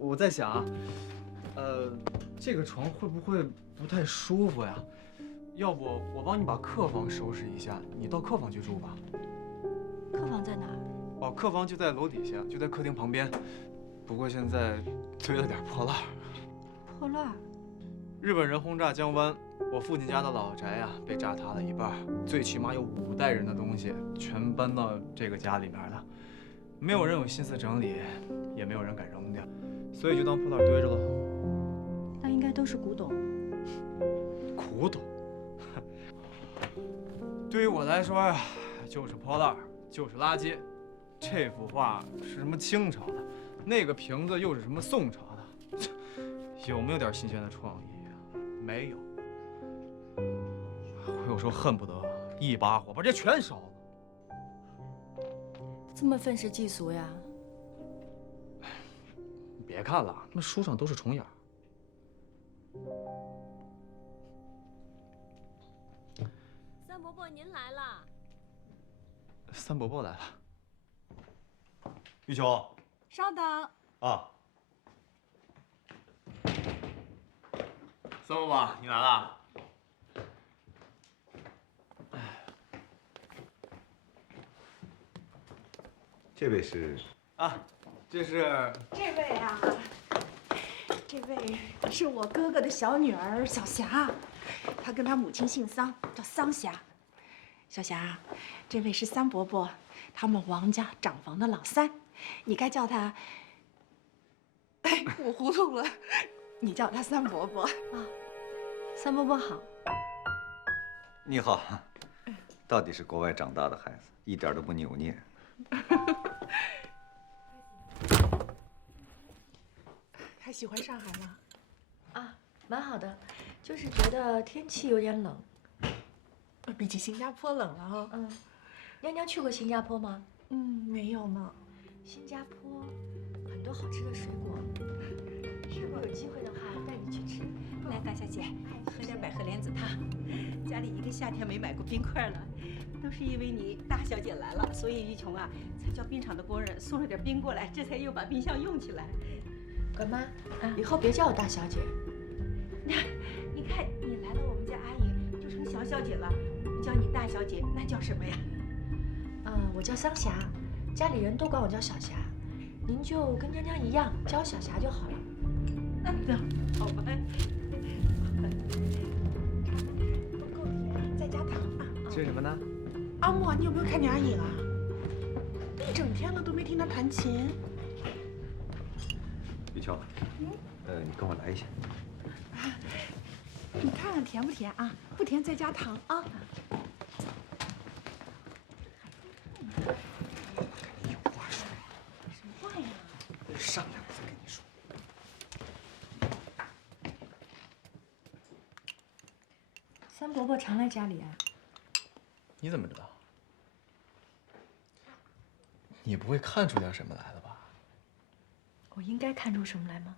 我在想啊，这个床会不会不太舒服呀？要不我帮你把客房收拾一下，你到客房去住吧。客房在哪儿？哦，客房就在楼底下，就在客厅旁边。不过现在堆了点破烂。破烂？日本人轰炸江湾，我父亲家的老宅呀被炸塌了一半，最起码有5代人的东西全搬到这个家里面了。没有人有心思整理，也没有人敢扔掉，所以就当破烂堆着喽。那应该都是古董。古董？对于我来说呀，就是破烂，就是垃圾。这幅画是什么清朝的，那个瓶子又是什么宋朝的，有没有点新鲜的创意啊？没有。我有时候恨不得一把火把这全烧了。这么愤世嫉俗呀？你别看了，那书上都是重眼。三伯伯，您来了。三伯伯来了。玉琼，稍等。啊，三伯伯，你来了。这位是啊，这是这位啊，这位是我哥哥的小女儿小霞，她跟她母亲姓桑，叫桑霞。小霞，这位是三伯伯，他们王家长房的老三，你该叫他……哎，我糊涂了，你叫他三伯伯啊。三伯伯好。你好，到底是国外长大的孩子，一点都不扭捏。还喜欢上海吗？啊，蛮好的，就是觉得天气有点冷。比起新加坡冷了哦。娘娘去过新加坡吗？没有呢。新加坡很多好吃的水果，如果有机会的话，带你去吃。来，大小姐，喝点百合莲子汤。家里一个夏天没买过冰块了，都是因为你大小姐来了，所以玉琼啊，才叫冰厂的工人送了点冰过来，这才又把冰箱用起来。管妈，以后别叫我大小姐。你看你来了，我们家阿姨就成小小姐了，叫你大小姐，那叫什么呀？我叫桑霞，家里人都管我叫小霞，您就跟娘娘一样叫我小霞就好了。好吧。够甜，再加糖啊。吃什么呢？阿木，你有没有看见阿颖啊？一整天了都没听她弹琴。玉琼，你跟我来一下。你看看甜不甜啊？不甜再加糖啊。有话说。什么话呀？商量再跟你说。三伯伯常来家里啊？你怎么知道？你不会看出点什么来了吧？我应该看出什么来吗？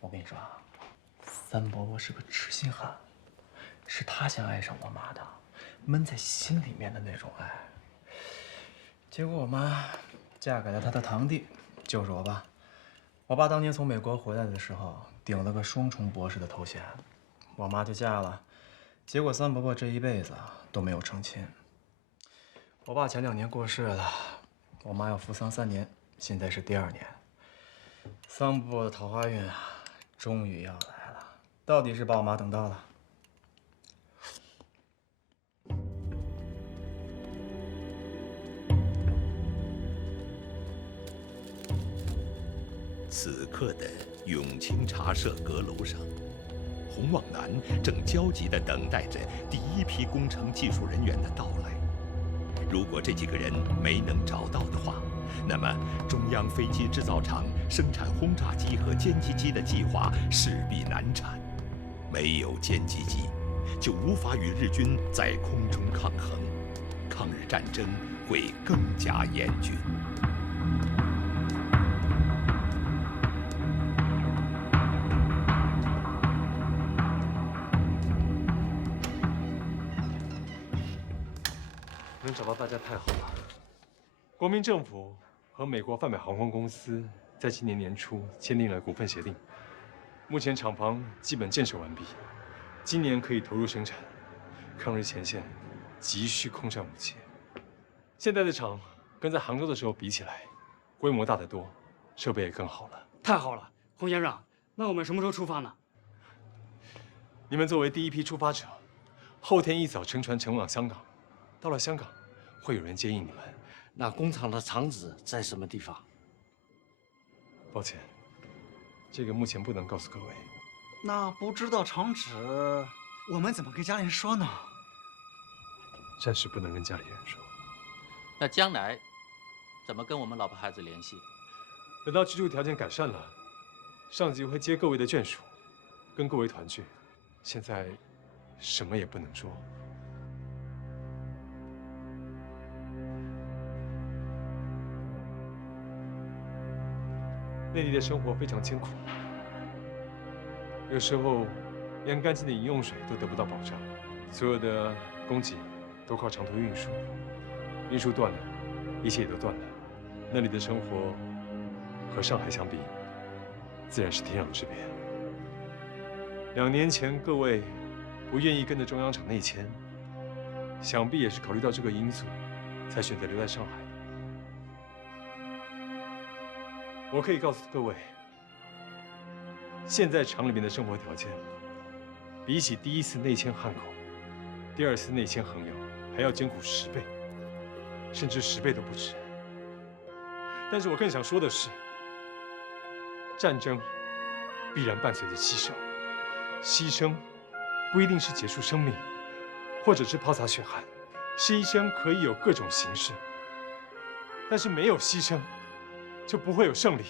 我跟你说啊，三伯伯是个痴心汉，是他先爱上我妈的，闷在心里面的那种爱。结果我妈嫁给了他的堂弟，就是我爸。我爸当年从美国回来的时候，顶了个双重博士的头衔，我妈就嫁了。结果三伯伯这一辈子都没有成亲。我爸前2年过世了，我妈要服丧3年，现在是第2年。三伯伯的桃花运啊，终于要来了，到底是把我妈等到了。此刻的永清茶社阁楼上，洪旺南正焦急地等待着第一批工程技术人员的到来。如果这几个人没能找到的话，那么中央飞机制造厂生产轰炸机和歼击机的计划势必难产。没有歼击机，就无法与日军在空中抗衡，抗日战争会更加严峻。能找到大家太好了。国民政府和美国泛美航空公司在今年年初签订了股份协定，目前厂房基本建设完毕，今年可以投入生产。抗日前线急需空战武器，现在的厂跟在杭州的时候比起来，规模大得多，设备也更好了。太好了，洪先生，那我们什么时候出发呢？你们作为第一批出发者，后天一早乘船前往香港。到了香港，会有人接应你们。那工厂的厂址在什么地方？抱歉，这个目前不能告诉各位。那不知道厂址，我们怎么跟家里人说呢？暂时不能跟家里人说。那将来怎么跟我们老婆孩子联系？等到居住条件改善了，上级会接各位的眷属，跟各位团聚。现在什么也不能说。内地的生活非常艰苦，有时候连干净的饮用水都得不到保障，所有的供给都靠长途运输，运输断了，一切也都断了。那里的生活和上海相比，自然是天壤之别。2年前各位不愿意跟着中央厂内迁，想必也是考虑到这个因素，才选择留在上海。我可以告诉各位，现在厂里面的生活条件，比起第一次内迁汉口、第2次内迁衡阳还要艰苦10倍，甚至10倍都不止。但是我更想说的是，战争必然伴随着牺牲，牺牲不一定是结束生命，或者是抛洒血汗，牺牲可以有各种形式，但是没有牺牲，就不会有胜利。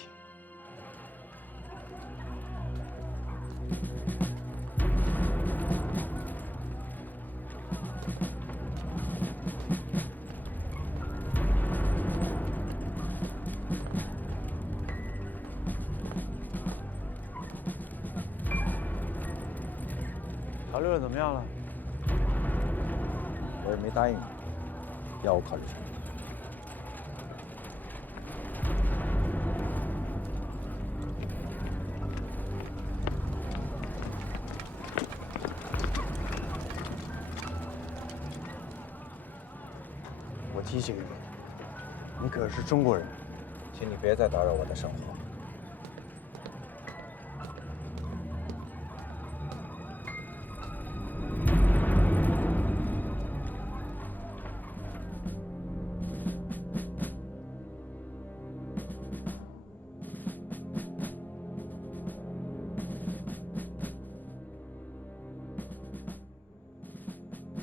考虑的怎么样了？我也没答应你，要我考虑什么？我提醒你，你可是中国人，请你别再打扰我的生活。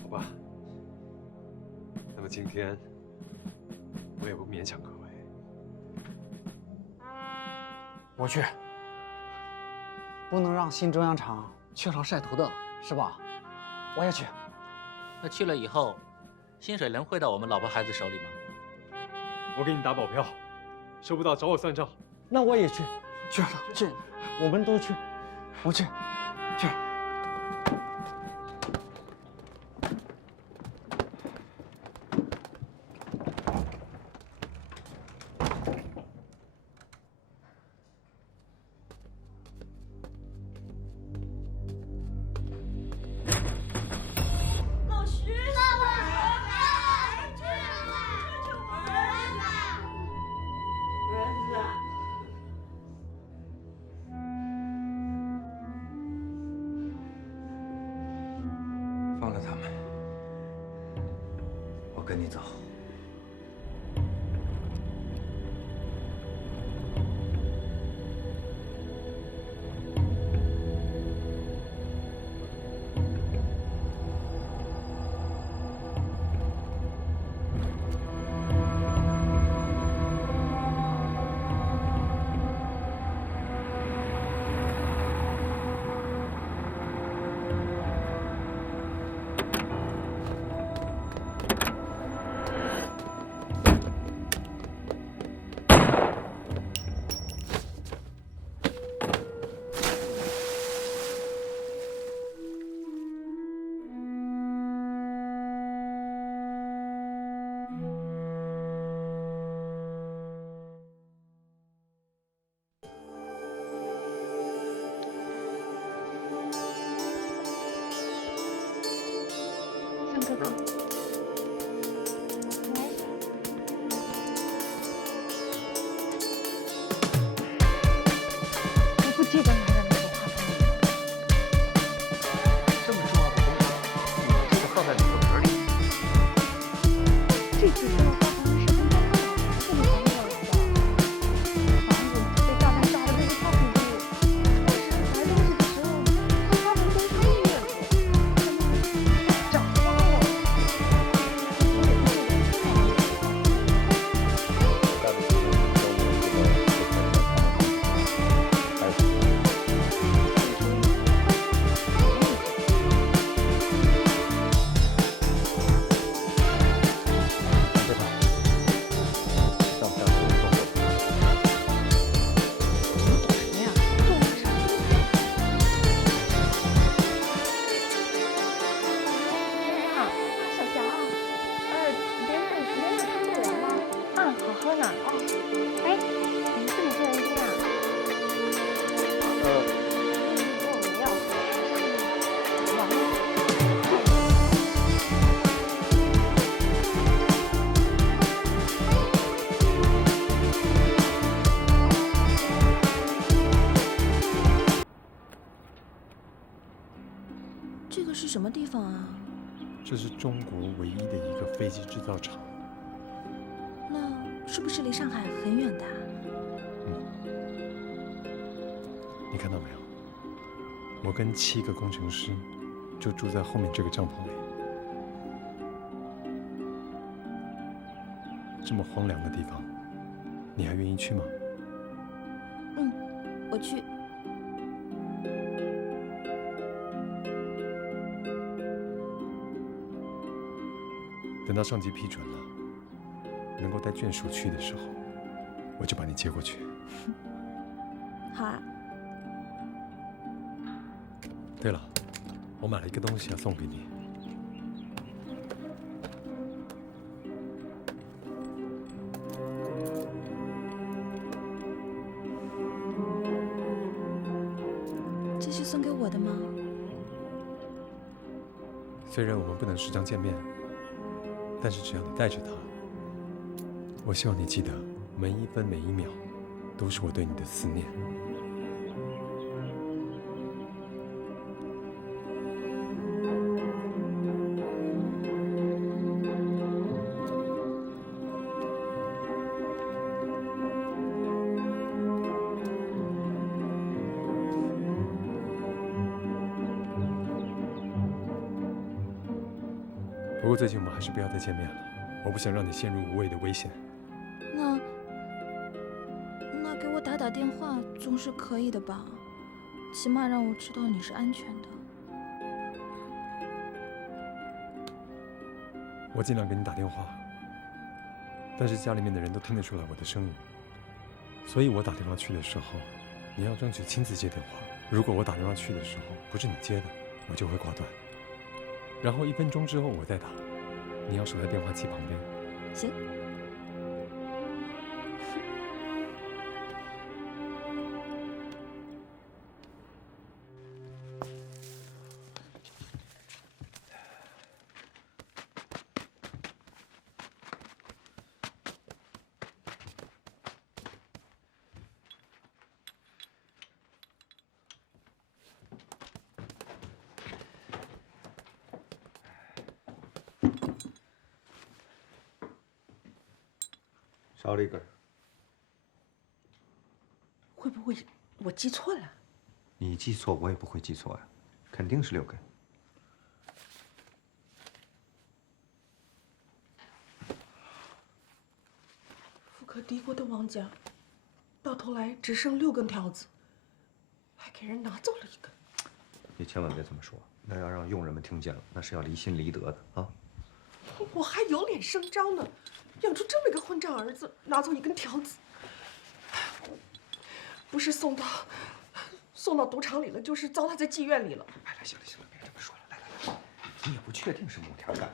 好吧，那么今天我也不勉强各位。我去，不能让新中央厂缺少晒图的，是吧？我也去。那去了以后，薪水能汇到我们老婆孩子手里吗？我给你打保票，收不到找我算账。那我也去，去，我们都去，我去。老徐，爸爸，儿子，放了他们，我跟你走。哥哥。你不记得拿的那个话筒吗？这么重要的东西，你这个放在你的盒里。这次收到花棚的视频真好，这么朋友的。房子被炸弹炸的跟个差不多。当时买东西的时候，他花盆都穿越过，怎么长花了？这个是什么地方啊？这是中国唯一的一个飞机制造厂。那是不是离上海很远的啊？你看到没有？我跟7个工程师就住在后面这个帐篷里。这么荒凉的地方，你还愿意去吗？我去。等到上级批准了，能够带眷属去的时候，我就把你接过去。好啊。对了，我买了一个东西要送给你。这是送给我的吗？虽然我们不能时常见面，但是只要你带着它，我希望你记得每一分每一秒都是我对你的思念。不过最近我们还是不要再见面了，我不想让你陷入无谓的危险。那给我打电话总是可以的吧？起码让我知道你是安全的。我尽量给你打电话，但是家里面的人都听得出来我的声音，所以我打电话去的时候，你要争取亲自接电话。如果我打电话去的时候不是你接的，我就会挂断。然后1分钟之后我再打，你要守在电话机旁边。行。少了一根。会不会我记错了？你记错，我也不会记错呀，肯定是6根。富可敌国的王家，到头来只剩6根条子，还给人拿走了1根。你千万别这么说，那要让佣人们听见了，那是要离心离德的啊！我还有脸声张呢，养出这么一个混账儿子，拿走1根条子，不是送到赌场里了，就是糟蹋在妓院里了。哎，行了，别这么说了，来，你也不确定是母田干的。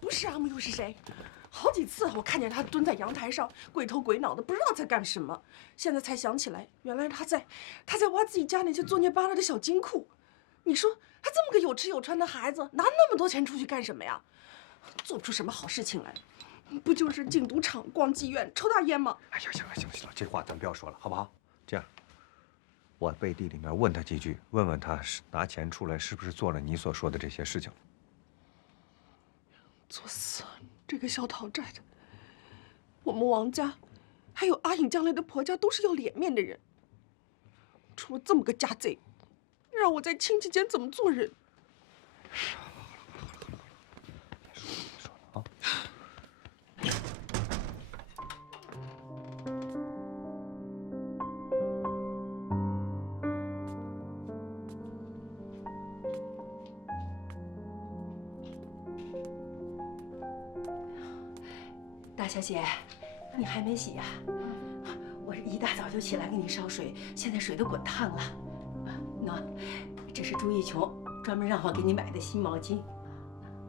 不是阿木又是谁？好几次我看见他蹲在阳台上，鬼头鬼脑的，不知道在干什么。现在才想起来，原来他在挖自己家那些作孽巴拉的小金库。你说他这么个有吃有穿的孩子，拿那么多钱出去干什么呀？做不出什么好事情来，不就是进赌场、逛妓院、抽大烟吗？哎呀，行了行了行了，这话咱不要说了，好不好？这样，我背地里面问他几句，问问他是拿钱出来是不是做了你所说的这些事情。作死，这个小讨债的，我们王家，还有阿颖将来的婆家都是要脸面的人，出了这么个家贼，让我在亲戚间怎么做人？大小姐，你还没洗呀？我是一大早就起来给你烧水，现在水都滚烫了。喏，这是朱一琼专门让我给你买的新毛巾。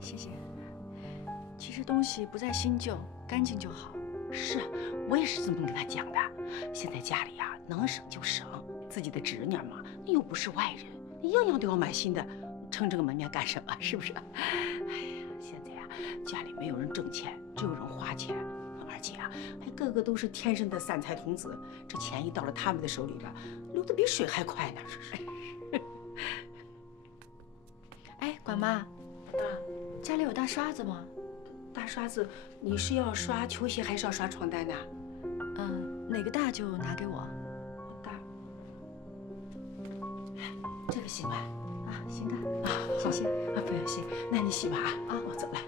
谢谢。其实东西不在新旧，干净就好。是啊，我也是这么跟他讲的。现在家里呀，能省就省，自己的侄女嘛，你又不是外人，你样样都要买新的，撑这个门面干什么？是不是？哎呀，现在呀，家里没有人挣钱，只有人花钱，而且啊，还个个都是天生的散财童子，这钱一到了他们的手里边，流得比水还快呢。哎，管妈，家里有大刷子吗？大刷子，你是要刷球鞋还是要刷床单呢？哪个大就拿给我。大，这个行吧？啊，行的，谢谢。啊，不用谢，那你洗吧啊，我走了。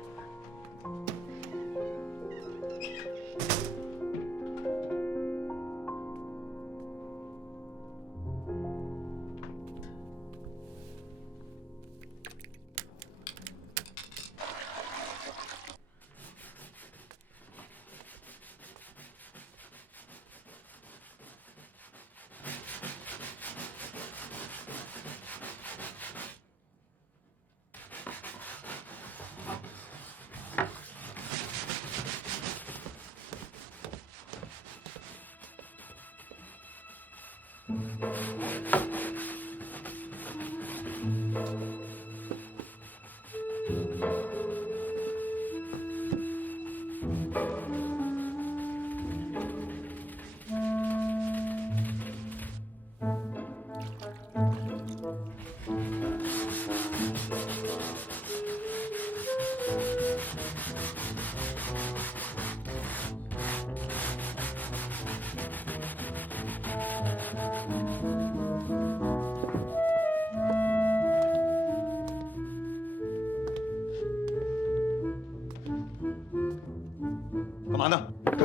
干嘛呢？谁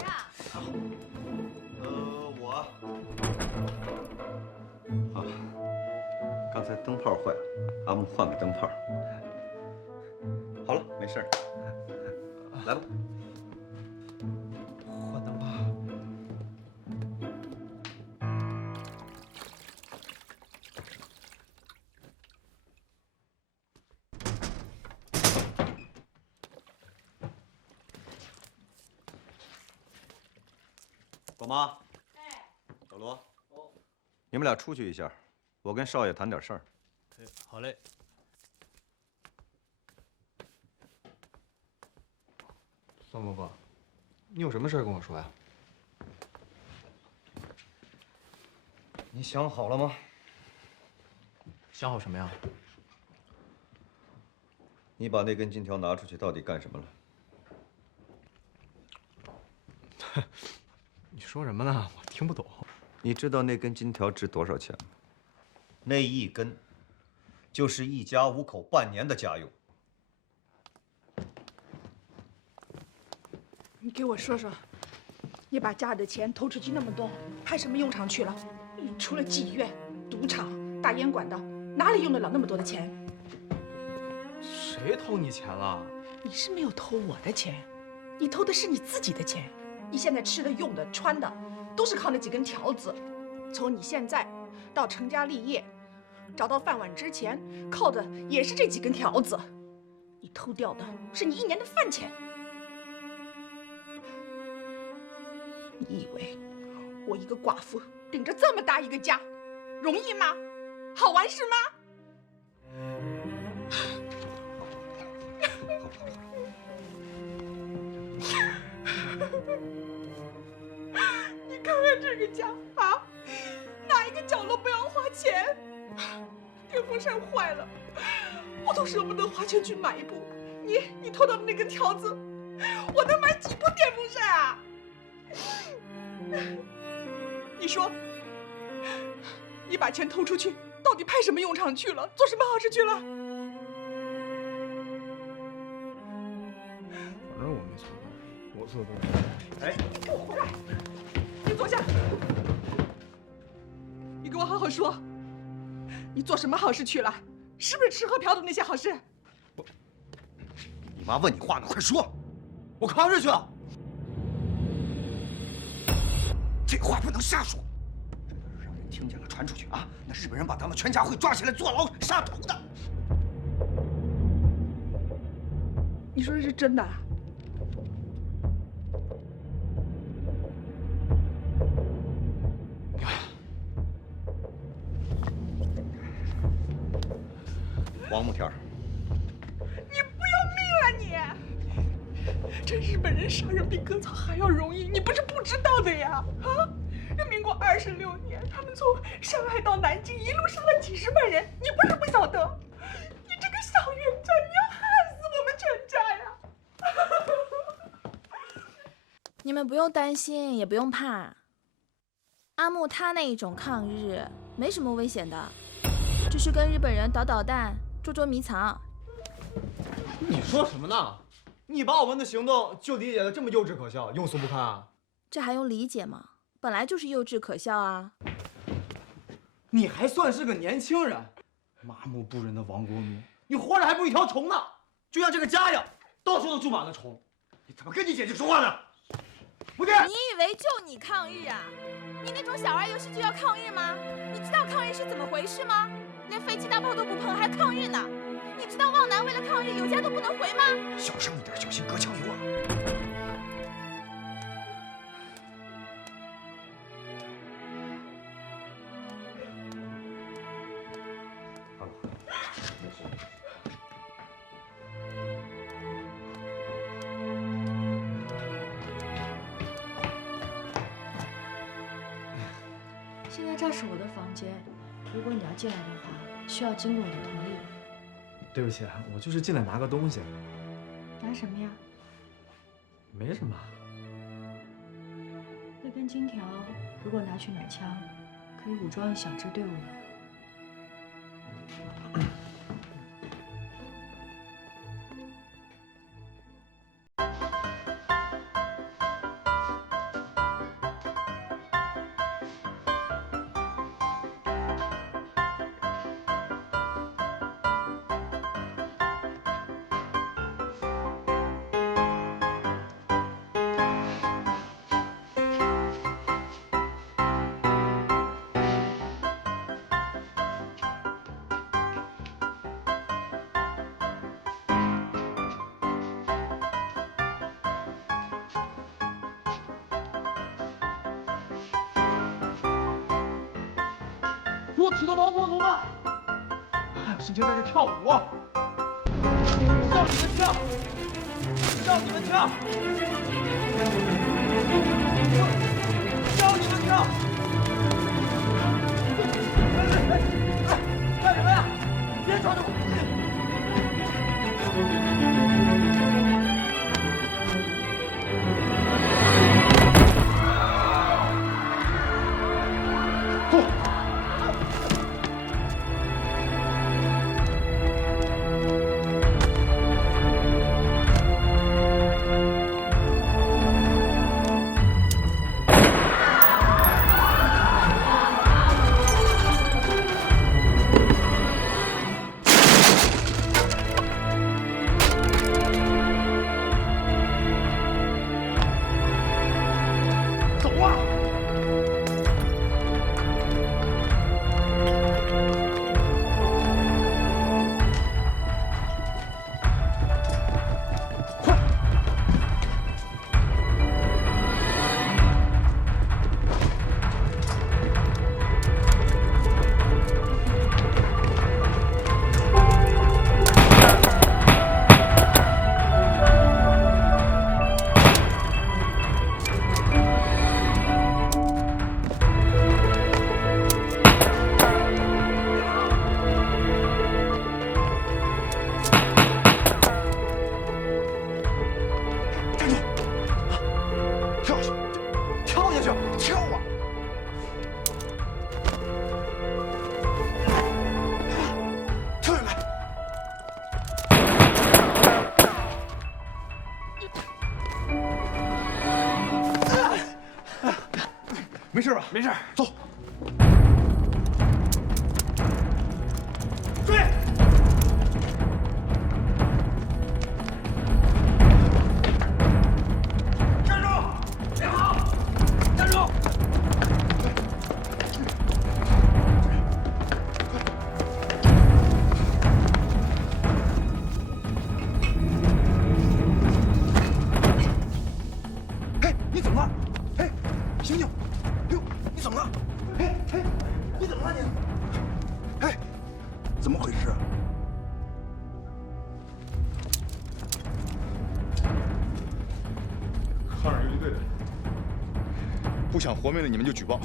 呀？我。啊，刚才灯泡坏了，阿木换个灯泡。好了，没事儿。来吧。换灯泡。宝妈，小罗，你们俩出去一下，我跟少爷谈点事儿。好嘞。宋伯伯，你有什么事跟我说呀？你想好了吗？想好什么呀？你把那根金条拿出去，到底干什么了？你说什么呢？我听不懂。你知道那根金条值多少钱吗？那一根，就是一家5口半年的家用。你给我说说，你把家里的钱投出去那么多，派什么用场去了？你除了妓院、赌场、大烟馆的，哪里用得了那么多的钱？谁偷你钱了？你是没有偷我的钱，你偷的是你自己的钱。你现在吃的、用的、穿的，都是靠那几根条子。从你现在到成家立业，找到饭碗之前，靠的也是这几根条子。你偷掉的是你1年的饭钱。你以为我一个寡妇顶着这么大一个家，容易吗？好玩是吗？你看看这个家啊，哪一个角落不要花钱？电风扇坏了，我都舍不得花钱去买一部。你偷到的那根条子，我能买几部电风扇啊？你说，你把钱偷出去，到底派什么用场去了？做什么好事去了？反正我没错，我做的都是。哎，你给我回来！你坐下。你给我好好说，你做什么好事去了？是不是吃喝嫖赌那些好事？你妈问你话呢，快说！我抗日去了。这话不能瞎说，这要是让人听见了传出去啊，那日本人把咱们全家会抓起来坐牢杀头的。你说这是真的啊？王木田，你不要命了你！这日本人杀人比割草还要容易，你不是不知道的呀？啊！这民国26年，他们从上海到南京一路杀了几十万人，你不是不晓得？你这个小冤家，你要害死我们全家呀！你们不用担心，也不用怕。阿木他那一种抗日没什么危险的，只是跟日本人捣捣蛋、捉捉迷藏。你说什么呢？你把我们的行动就理解的这么幼稚可笑、庸俗不堪啊？这还用理解吗？本来就是幼稚可笑啊！你还算是个年轻人，麻木不仁的亡国奴，你活着还不如一条虫呢，就像这个家一样，到处都住满了虫。你怎么跟你姐姐说话呢？不对，你以为就你抗日啊？你那种小玩游戏就要抗日吗？你知道抗日是怎么回事吗？连飞机大炮都不碰还抗日呢？你知道旺南为了抗日有家都不能回吗？小声一点，小心隔墙有耳。现在这是我的房间，如果你要进来的话，需要经过我的同意。对不起，我就是进来拿个东西。拿什么呀？没什么。那根金条，如果拿去买枪，可以武装一小支队伍的。我知道王国奴了，神经在这跳舞，让你们跳，让你们跳，让你们跳！干什么呀？别抓着我！没事吧？没事，走。追！站住！别跑！站住！哎，你怎么了？哎，醒醒！哟，你怎么了？哎，你怎么了你？哎，怎么回事啊？抗日游击队的，不想活命了你们就举报。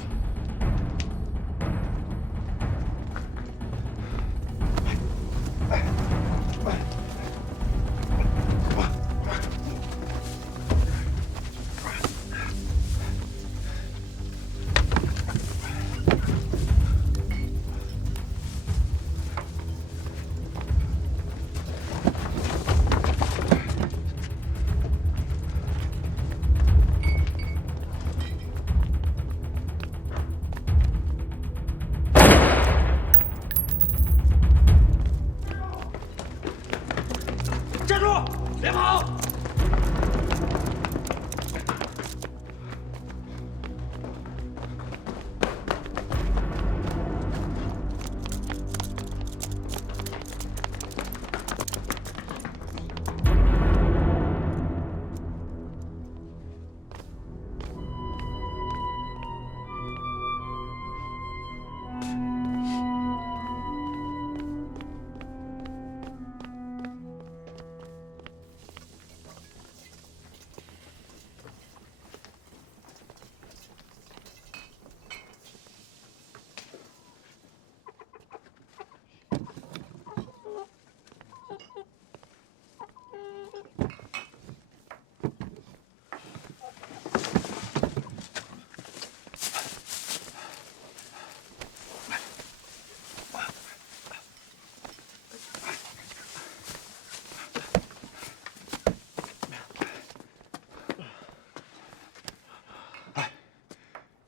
站住！别跑！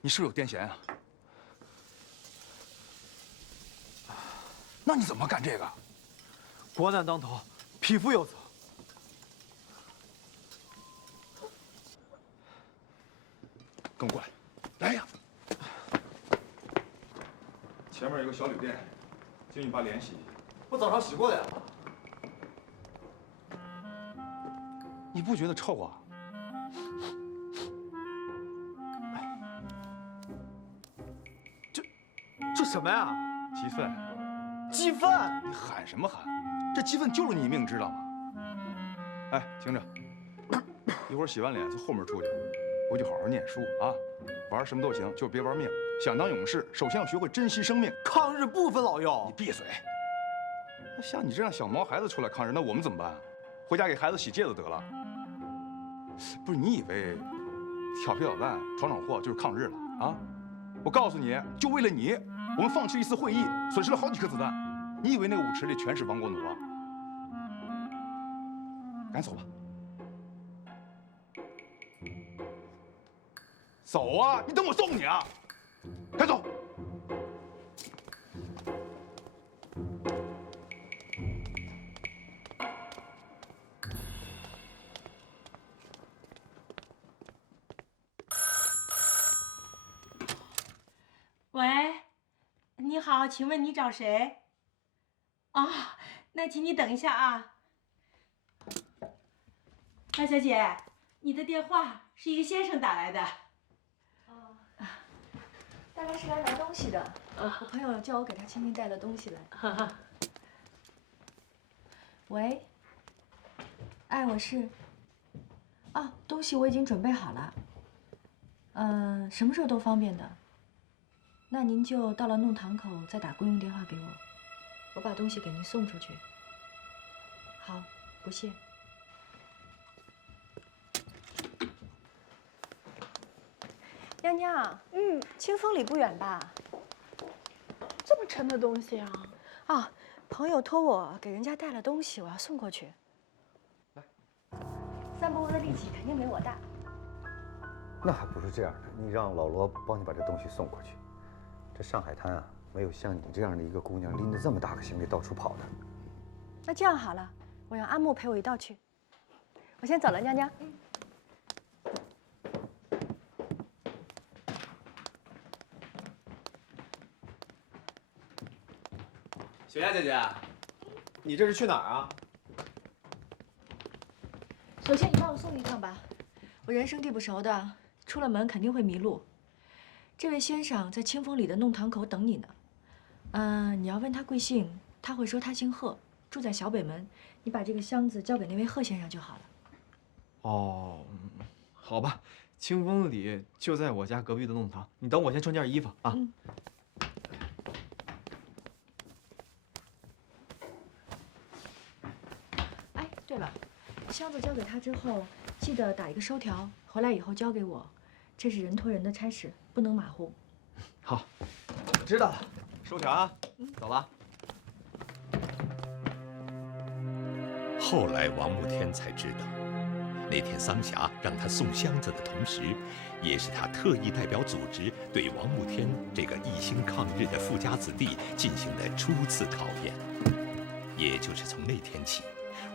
你是不是有癫痫啊？那你怎么干这个？国难当头，匹夫有责。跟我过来，来呀！前面有个小旅店，请你把脸洗洗。我早上洗过了呀。你不觉得臭啊？这什么呀？鸡粪！鸡粪！你喊什么喊？这鸡粪救了你一命，知道吗？哎，听着，一会儿洗完脸从后门出去，回去好好念书啊，玩什么都行，就别玩命。想当勇士，首先要学会珍惜生命。抗日不分老幼。你闭嘴！像你这样小毛孩子出来抗日，那我们怎么办？回家给孩子洗戒指得了。不是你以为调皮捣蛋、闯闯祸就是抗日了啊？我告诉你，就为了你，我们放弃了一次会议，损失了好几颗子弹。你以为那个舞池里全是亡国奴啊？赶紧走吧。走啊！你等我送你啊！快走！喂，你好，请问你找谁？哦，那请你等一下啊。大小姐，你的电话是一个先生打来的。哦，大概是来拿东西的。我朋友叫我给他亲亲带了东西来。喂，哎，我是。啊，东西我已经准备好了。什么时候都方便的。那您就到了弄堂口再打公用电话给我，我把东西给您送出去。好，不谢。娘娘，清风里不远吧？这么沉的东西啊！啊，朋友托我给人家带了东西，我要送过去。三伯伯的力气肯定没我大。那还不是这样的，你让老罗帮你把这东西送过去。这上海滩啊，没有像你这样的一个姑娘拎着这么大个行李到处跑的。那这样好了，我让阿木陪我一道去。我先走了，娘娘。雪丫姐姐，你这是去哪儿啊？首先你帮我送一趟吧，我人生地不熟的，出了门肯定会迷路。这位先生在清风里的弄堂口等你呢。你要问他贵姓，他会说他姓贺，住在小北门。你把这个箱子交给那位贺先生就好了。哦，好吧，清风里就在我家隔壁的弄堂。你等我先穿件衣服啊。哎，对了，箱子交给他之后，记得打一个收条，回来以后交给我。这是人托人的差事，不能马虎。好，知道了，收条啊。走了。后来王慕天才知道，那天桑霞让他送箱子的同时，也是他特意代表组织对王慕天这个一心抗日的富家子弟进行的初次考验。也就是从那天起，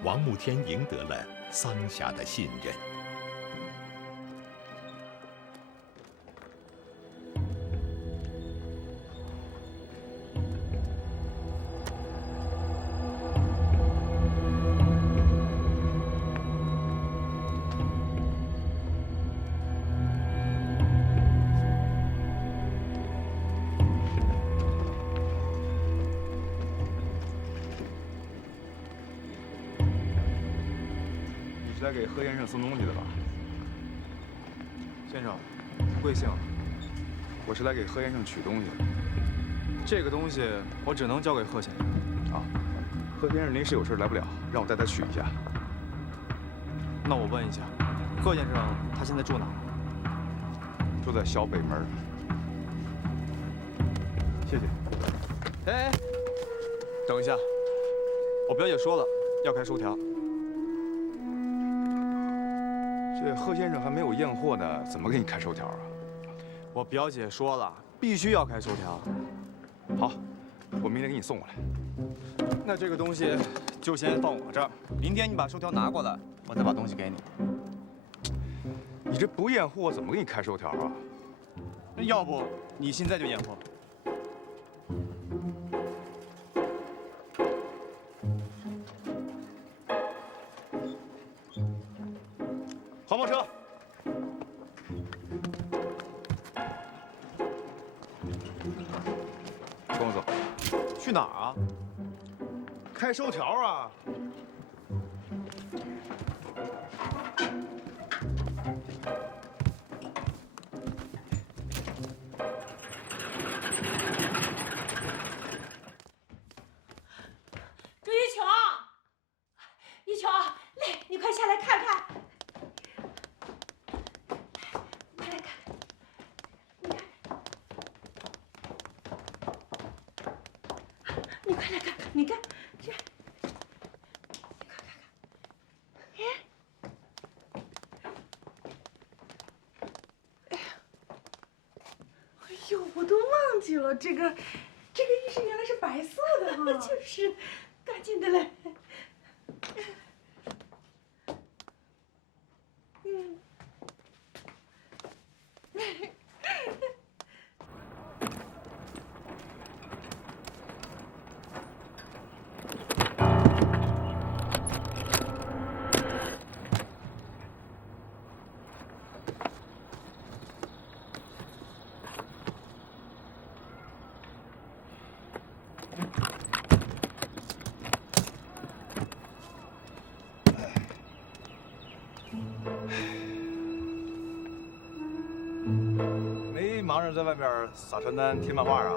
王慕天赢得了桑霞的信任。是来给贺先生送东西的吧？先生，贵姓？我是来给贺先生取东西的。这个东西我只能交给贺先生。啊，贺先生临时有事来不了，让我带他取一下。那我问一下，贺先生他现在住哪？住在小北门。谢谢。哎，等一下，我表姐说了要开收条。这贺先生还没有验货呢，怎么给你开收条啊？我表姐说了，必须要开收条。好，我明天给你送过来。那这个东西就先放我这儿，明天你把收条拿过来，我再把东西给你。你这不验货怎么给你开收条啊？那要不你现在就验货？黄包车。跟我走。去哪儿啊？开收条啊！朱一琼，一琼，来，你快下来看看。快来看，你快来看看，你看这，你快看看，哎呦，我都忘记了，这个浴室原来是白色的哈，就是，干净的嘞。没忙着在外边撒传单、贴漫画啊？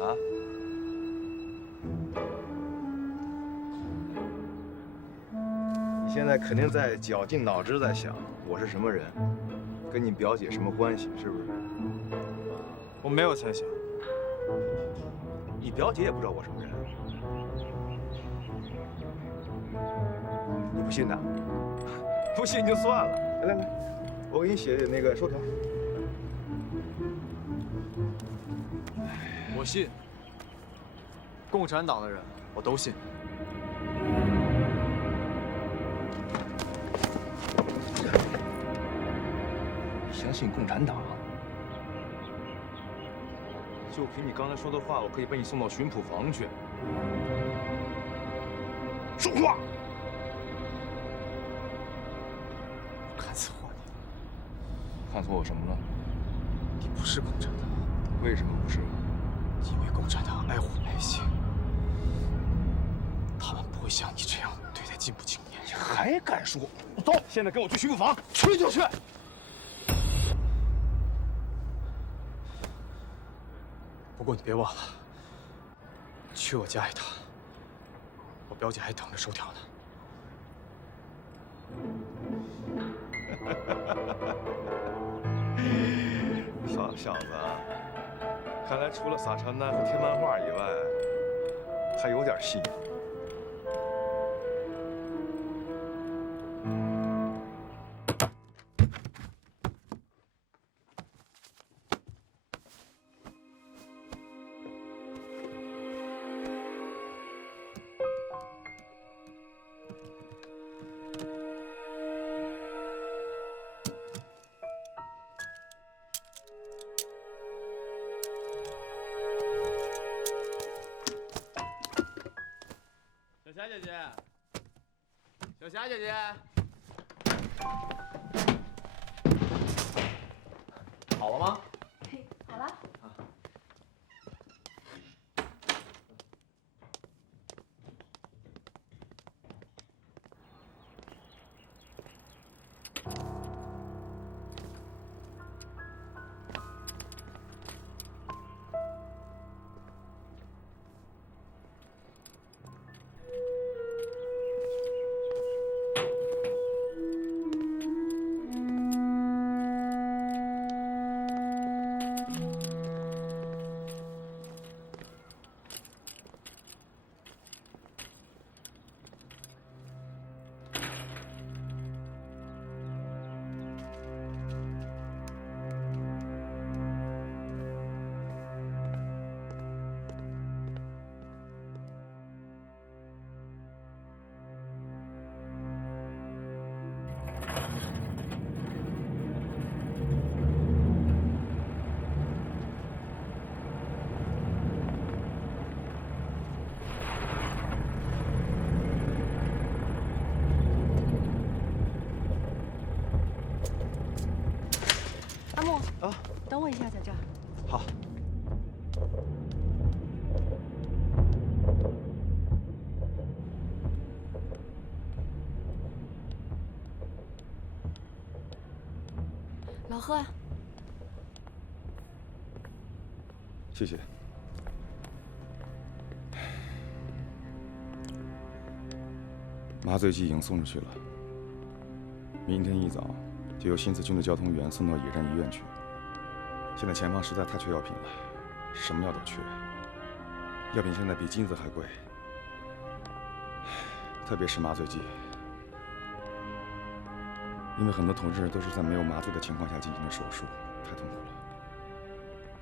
啊？你现在肯定在绞尽脑汁在想我是什么人，跟你表姐什么关系，是不是？我没有猜想。你表姐也不知道我什么人，你不信呐？不信就算了。来来来，我给你写那个收条。我信，共产党的人我都信。你相信共产党？就凭你刚才说的话，我可以把你送到巡捕房去。说话！我看错你了。看错我什么了？你不是共产党。为什么不是？因为共产党爱虎爱性，他们不会像你这样对待进步青年。你还敢说？走，现在跟我去巡捕房。去就去。不过你别忘了，去我家一趟，我表姐还等着收条呢。傻小子，看来除了撒传单和贴漫画以外，还有点戏。小霞姐姐，小霞姐姐，好了吗？好了。阿木啊，等我一下，在这儿。好。老贺，谢谢。麻醉剂已经送出去了，明天一早就由新四军的交通员送到野战医院去。现在前方实在太缺药品了，什么药都缺，药品现在比金子还贵，特别是麻醉剂，因为很多同志都是在没有麻醉的情况下进行的手术，太痛苦了。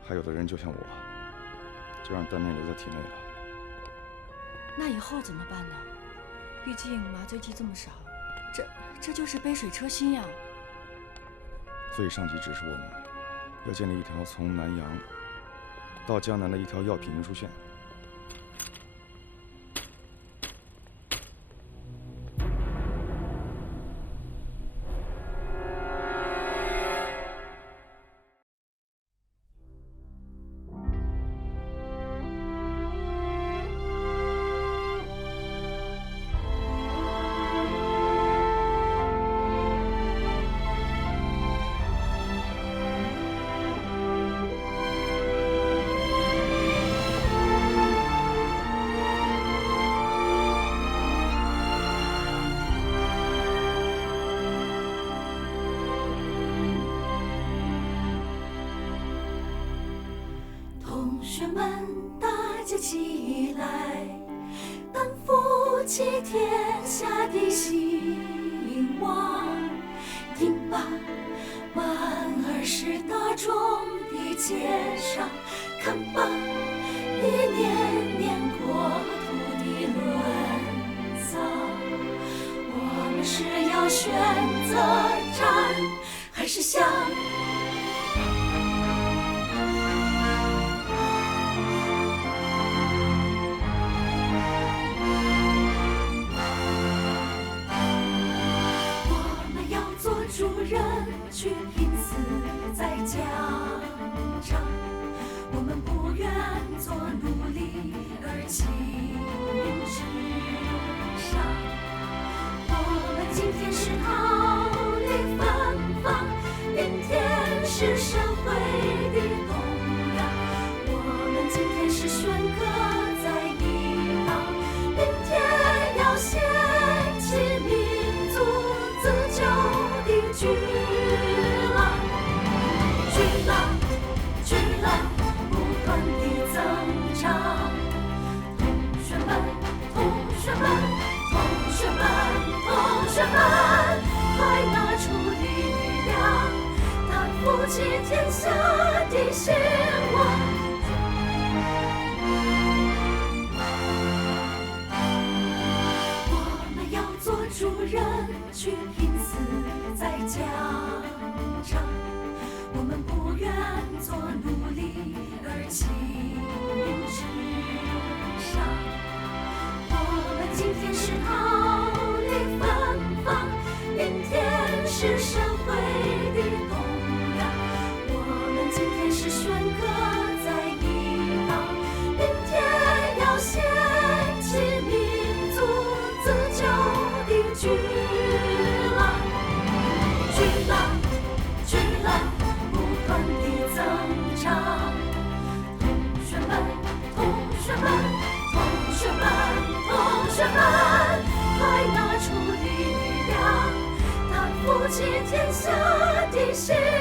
还有的人就像我，就让弹面留在体内了。那以后怎么办呢？毕竟麻醉剂这么少，这就是杯水车薪呀。所以上级指示我们，要建立一条从南阳到江南的一条药品运输线。同学们，大家起来，担负起天下的兴亡，听吧马儿是大众的街上，看吧，一年年国土的沦丧。我们是要选择战，还是想？主人去拼死在疆场，我们不愿做奴隶而情至上。我们今天是逃离芬芳，明天是社会的动荡。我们今天是选歌在一旁，明天要掀起民族自救的巨浪，巨浪，巨浪，不断地增长。同学们，同学们，同学们，同学们，快拿出力量，担负起天下的希望。我们要做主人，去拼死在疆场，我们不愿做奴隶而情至上。我们今天是逃离芬芳，明天是社会的动荡。我们今天是选歌在一旁，明天要掀起民族自救的巨浪。巨浪，巨浪，不断地增长。同学们，同学们，同学们，同学们，快拿出力量，担负起天下的希望。